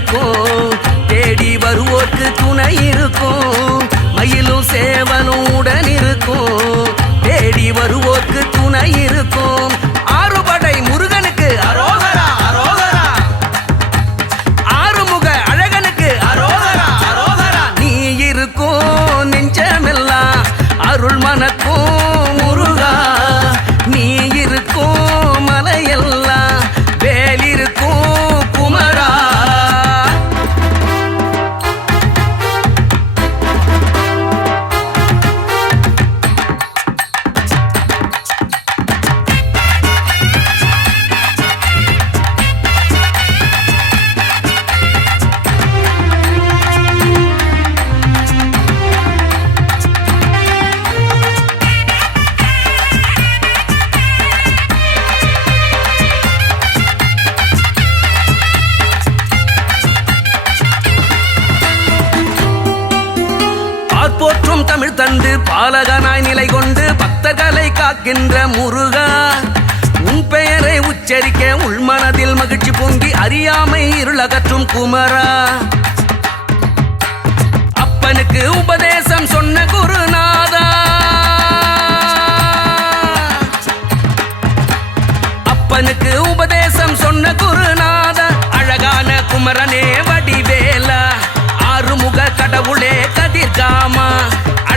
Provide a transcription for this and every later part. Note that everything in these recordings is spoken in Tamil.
இருக்கும். தேடி வருவோர்க்கு துணை இருக்கும். மயிலும் சேவலும் உடன் இருக்கும். பார்ப்போற்றும் தமிழ் தந்து பாலகனாய் நிலை கொண்டு பக்தர்களை காக்கின்ற முருகா. உன் பெயரை உச்சரிக்க உள்மனதில் மகிழ்ச்சி பொங்கி அறியாமை இருளகற்றும் குமரா. அப்பனுக்கு உபதேசம் சொன்ன குருநாதா. அப்பனுக்கு உபதேசம் சொன்ன குருநாத. அழகான குமரனே வடிவேலா. ஆறுமுக கடவுளே கதிர்காமா.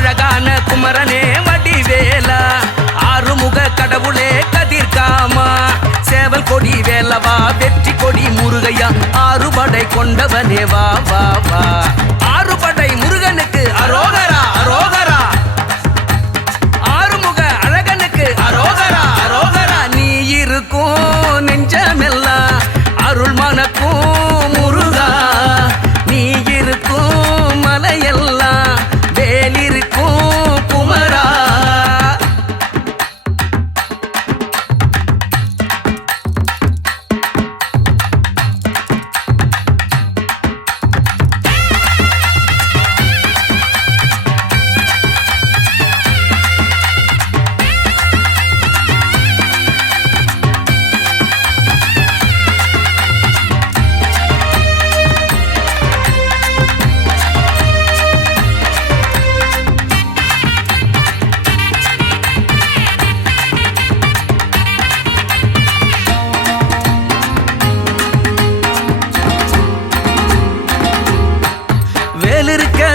அழகான குமரனே வடிவேலா. ஆறுமுக கடவுளே கதிர்காமா. சேவல் கொடி வேலவா வெற்றி கொடி முருகையா. ஆறுபடை கொண்டவனே வா வா வா. ஆறுபடை முருகனுக்கு அரோகரா. அரோகரா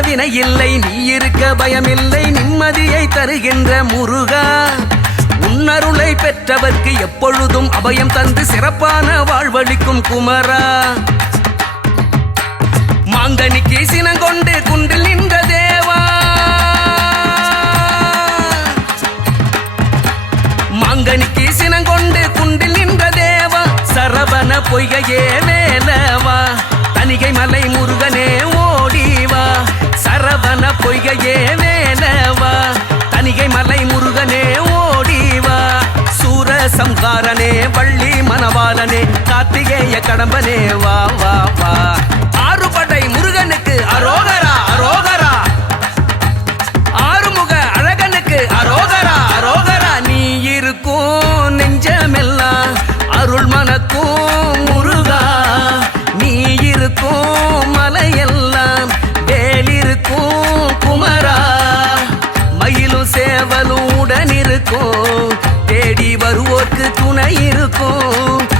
வேலிருக்க இல்லை நீ இருக்க பயமில்லை நிம்மதியை தருகின்ற முருகா. உன்னருளை பெற்றவர்க்கு எப்பொழுதும் அபயம் தந்து சிறப்பான வாழ்வளிக்கும் குமரா. மாங்கனிக்கு சினங்கொண்டு குன்றில் நின்ற தேவா. மாங்கனிக்கு சினங்கொண்டு குண்டில் நின்ற தேவா. சரவண பொய்கையே மேலவா. தனிகை மலை முருகனே ஓ சரவண பொய்கையே மேலவா தனிகை மலை முருகனே ஓடிவா? சூர சம்காரனே வள்ளி மணவாளனே கார்த்திகேய கடம்பனே வா வா வா. இருக்கும்.